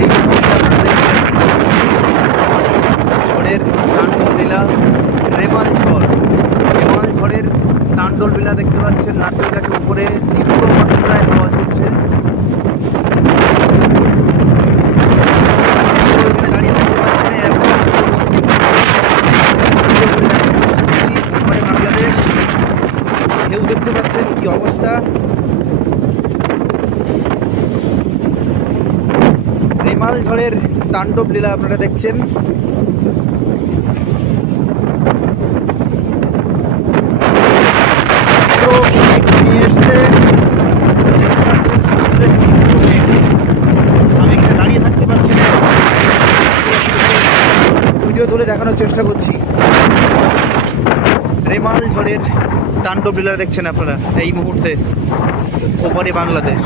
এই ঝড়ের তাণ্ডব লীলা, রেমাল ঝড়। রেমাল ঝড়ের তাণ্ডব লীলা দেখতে পাচ্ছেন। নারকেল গাছের উপরে তীব্র মাত্রায় হাওয়া চলছে। দাঁড়িয়ে থাকতে পারছেন এরকম বাংলাদেশ। ঢেউ দেখতে পাচ্ছেন কি অবস্থা। রেমাল ঝড়ের তাণ্ডব লীলা আপনারা দেখছেন। আমি এখানে দাঁড়িয়ে থাকতে পারছি না, ভিডিও তুলে দেখানোর চেষ্টা করছি। রেমাল ঝড়ের তাণ্ডব লীলা দেখছেন আপনারা এই মুহূর্তে ওপারে বাংলাদেশ।